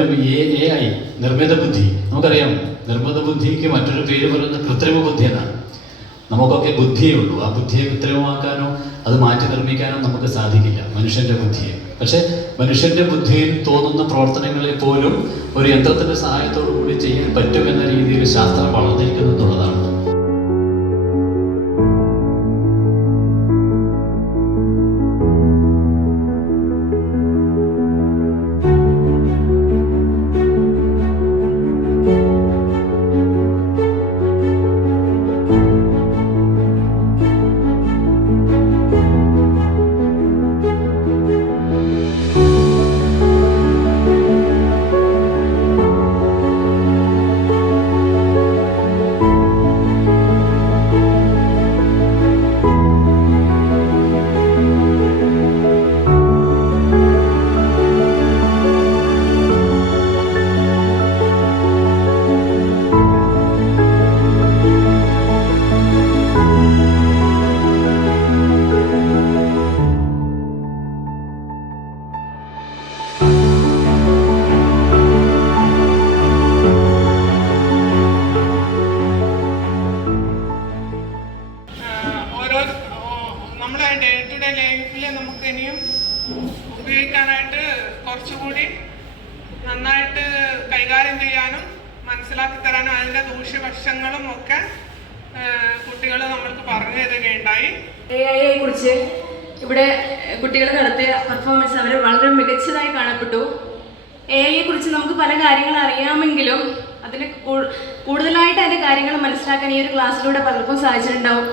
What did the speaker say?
എന്തായാലും AI നിർമ്മിത ബുദ്ധി നമുക്കറിയാം. നിർമ്മിത ബുദ്ധിക്ക് മറ്റൊരു പേര് പറയുന്നത് കൃത്രിമ ബുദ്ധി എന്നാണ്. നമുക്കൊക്കെ ബുദ്ധിയേ ഉള്ളൂ. ആ ബുദ്ധിയെ കൃത്രിമമാക്കാനോ അത് മാറ്റി നിർമ്മിക്കാനോ നമുക്ക് സാധിക്കില്ല, മനുഷ്യൻ്റെ ബുദ്ധിയെ. പക്ഷേ മനുഷ്യൻ്റെ ബുദ്ധിയിൽ തോന്നുന്ന പ്രവർത്തനങ്ങളെ പോലും ഒരു യന്ത്രത്തിൻ്റെ സഹായത്തോടു കൂടി ചെയ്യാൻ പറ്റുമെന്ന രീതിയിൽ ശാസ്ത്രം വളർന്നിരിക്കുന്നു എന്നുള്ളതാണ്. നമ്മളെ ഡേ ടു ഡേ ലൈഫിൽ നമുക്ക് ഇനിയും ഉപയോഗിക്കാനായിട്ട് കുറച്ചുകൂടി നന്നായിട്ട് കൈകാര്യം ചെയ്യാനും മനസ്സിലാക്കി തരാനും അതിൻ്റെ ദൂഷ്യവശങ്ങളും ഒക്കെ കുട്ടികൾ നമ്മൾക്ക് പറഞ്ഞു തരികയുണ്ടായി. AI കുറിച്ച് ഇവിടെ കുട്ടികൾ നടത്തിയ പെർഫോമൻസ് അവർ വളരെ മികച്ചതായി കാണപ്പെട്ടു. AI കുറിച്ച് നമുക്ക് പല കാര്യങ്ങൾ അറിയാമെങ്കിലും അതിന് കൂടുതലായിട്ട് അതിൻ്റെ കാര്യങ്ങൾ മനസ്സിലാക്കാൻ ഈ ഒരു ക്ലാസ്സിലൂടെ പലർക്കും സാധിച്ചിട്ടുണ്ടാവും.